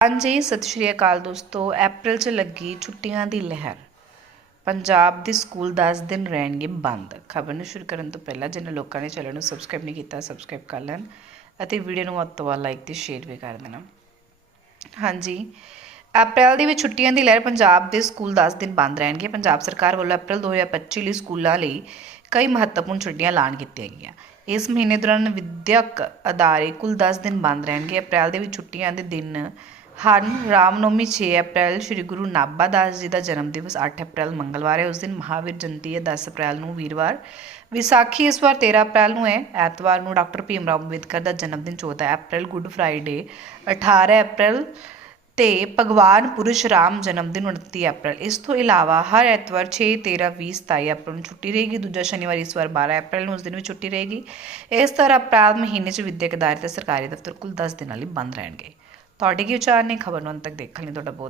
हाँ जी, सत श्री अकाल दोस्तों। अप्रैल 'ਚ ਲੱਗੀ ਛੁੱਟੀਆਂ ਦੀ ਲਹਿਰ। ਪੰਜਾਬ ਦੇ ਸਕੂਲ 10 ਦਿਨ ਰਹਿਣਗੇ ਬੰਦ। ਖਬਰ ਨੂੰ ਸ਼ੁਰੂ ਕਰਨ ਤੋਂ ਪਹਿਲਾਂ ਜਿਨ੍ਹਾਂ ਲੋਕਾਂ ਨੇ ਚੈਨਲ ਨੂੰ ਸਬਸਕ੍ਰਾਈਬ ਨਹੀਂ ਕੀਤਾ, ਸਬਸਕ੍ਰਾਈਬ ਕਰ ਲੈਣ ਅਤੇ ਵੀਡੀਓ ਨੂੰ ਵੱਧ ਤੋਂ ਵੱਧ ਲਾਈਕ ਤੇ ਸ਼ੇਅਰ ਵੀ ਕਰ ਦੇਣਾ। ਹਾਂਜੀ, ਅਪ੍ਰੈਲ ਦੀ ਵੀ ਛੁੱਟੀਆਂ ਦੀ ਲਹਿਰ। ਪੰਜਾਬ ਦੇ ਸਕੂਲ 10 ਦਿਨ ਬੰਦ ਰਹਿਣਗੇ। ਪੰਜਾਬ ਸਰਕਾਰ ਵੱਲੋਂ ਅਪ੍ਰੈਲ 2025 ਲਈ ਸਕੂਲਾਂ ਲਈ ਕਈ ਮਹੱਤਵਪੂਰਨ ਛੁੱਟੀਆਂ ਐਲਾਨ ਕੀਤੀਆਂ ਗਈਆਂ। ਇਸ ਮਹੀਨੇ ਦੌਰਾਨ ਵਿਦਿਅਕ ਅਦਾਰੇ ਕੁੱਲ 10 ਦਿਨ ਬੰਦ ਰਹਿਣਗੇ। ਅਪ੍ਰੈਲ ਦੇ ਵਿੱਚ ਛੁੱਟੀਆਂ ਦੇ ਦਿਨ ਹਨ। ਰਾਮਨੌਮੀ 6 ਅਪ੍ਰੈਲ, ਸ਼੍ਰੀ ਗੁਰੂ ਨਾਭਾ ਦਾਸ ਜੀ ਦਾ ਜਨਮ ਦਿਵਸ 8 ਅਪ੍ਰੈਲ ਮੰਗਲਵਾਰ ਹੈ, ਉਸ ਦਿਨ ਮਹਾਵੀਰ ਜਯੰਤੀ ਹੈ 10 ਅਪ੍ਰੈਲ ਨੂੰ ਵੀਰਵਾਰ। ਵਿਸਾਖੀ ਇਸ ਵਾਰ 13 ਅਪ੍ਰੈਲ ਨੂੰ ਹੈ ਐਤਵਾਰ ਨੂੰ। ਡਾਕਟਰ ਭੀਮ ਰਾਓ ਅੰਬੇਦਕਰ ਦਾ ਜਨਮ ਦਿਨ 14 ਅਪ੍ਰੈਲ। ਗੁੱਡ ਫਰਾਈਡੇ 18 ਅਪ੍ਰੈਲ ਤੇ ਭਗਵਾਨ ਪੁਰਸ਼ਰਾਮ ਜਨਮ ਦਿਨ 29 ਅਪ੍ਰੈਲ। ਇਸ ਤੋਂ ਇਲਾਵਾ ਹਰ ਐਤਵਾਰ 6, 13, 20, 27 ਅਪ੍ਰੈਲ ਨੂੰ ਛੁੱਟੀ ਰਹੇਗੀ। ਦੂਜਾ ਸ਼ਨੀਵਾਰ ਇਸ ਵਾਰ 12 ਅਪ੍ਰੈਲ ਨੂੰ, ਉਸ ਦਿਨ ਵੀ ਛੁੱਟੀ ਰਹੇਗੀ। ਇਸ ਤਰ੍ਹਾਂ ਅਪ੍ਰੈਲ ਮਹੀਨੇ 'ਚ ਵਿਦਿਅਕ ਅਦਾਰੇ ਅਤੇ ਸਰਕਾਰੀ ਦਫ਼ਤਰ ਕੁੱਲ 10 ਦਿਨਾਂ ਲਈ ਬੰਦ ਰਹਿਣਗੇ। ਤੁਹਾਡੇ ਕੀ ਵਿਚਾਰ ਨੇ? ਖਬਰ ਨੂੰ ਅੰਤ ਤੱਕ ਦੇਖਣ ਲਈ ਤੁਹਾਡਾ ਬਹੁਤ